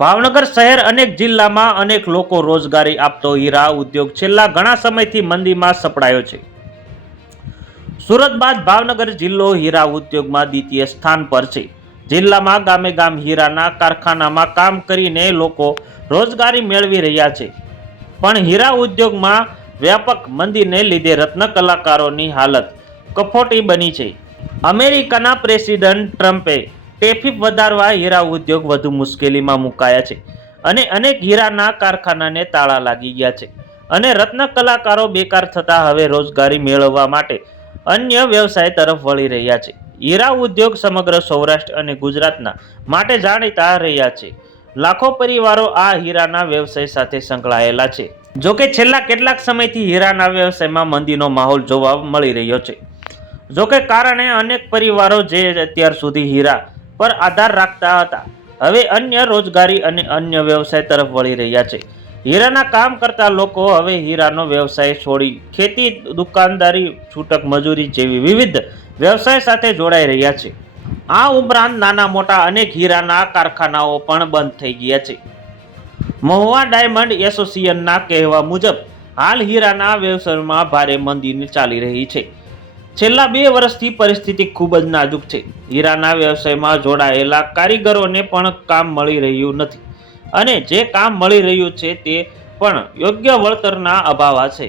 ભાવનગર શહેર અનેક જિલ્લામાં અનેક લોકો રોજગારી આપતો હીરા ઉદ્યોગ છેલ્લા ઘણા સમયથી મંદીમાં સપડાયો છે। સુરત બાદ ભાવનગર જિલ્લો હીરા ઉદ્યોગમાં દ્વિતીય સ્થાન પર છે। જિલ્લામાં ગામે ગામ હીરાના કારખાનામાં કામ કરીને લોકો રોજગારી મેળવી રહ્યા છે, પણ હીરા ઉદ્યોગમાં વ્યાપક મંદીને લીધે રત્ન કલાકારોની હાલત કફોટી બની છે। અમેરિકાના પ્રેસિડેન્ટ ટ્રમ્પે ટેરિફ વધારવા હીરા ઉદ્યોગ વધુ મુશ્કેલીમાં મુકાયા છે અને અનેક હીરાના કારખાનાને તાળા લાગી ગયા છે અને રત્ન કલાકારો બેકાર થતા હવે રોજગારી મેળવવા માટે અન્ય વ્યવસાય તરફ વળી રહ્યા છે। હીરા ઉદ્યોગ સમગ્ર સૌરાષ્ટ્ર અને ગુજરાતના માટે જાણીતા રહ્યા છે। લાખો પરિવારો આ હીરાના વ્યવસાય સાથે સંકળાયેલા છે। જોકે છેલ્લા કેટલાક સમયથી હીરાના વ્યવસાયમાં મંદીનો માહોલ જોવા મળી રહ્યો છે। જોકે કારણે અનેક પરિવારો જે અત્યાર સુધી હીરા પર આધાર રાખતા હતા, હવે અન્ય રોજગારી અને અન્ય વ્યવસાય તરફ વળી રહ્યા છે। હીરાના કામ કરતા લોકો હવે હીરાનો વ્યવસાય છોડી ખેતી, દુકાનદારી, છૂટક મજૂરી જેવી વિવિધ વ્યવસાય સાથે જોડાઈ રહ્યા છે। આ ઉપરાંત નાના મોટા અનેક હીરાના કારખાનાઓ પણ બંધ થઈ ગયા છે। મહુવા ડાયમંડ એસોસિએશનના કહેવા મુજબ હાલ હીરાના વ્યવસાયમાં ભારે મંદી ચાલી રહી છે। છેલ્લા 2 વર્ષથી પરિસ્થિતિ ખૂબ જ નાજુક છે। હીરાના વ્યવસાયમાં જોડાયેલા કારીગરોને પણ કામ મળી રહ્યું નથી અને જે કામ મળી રહ્યું છે તે પણ યોગ્ય વળતરના અભાવ છે।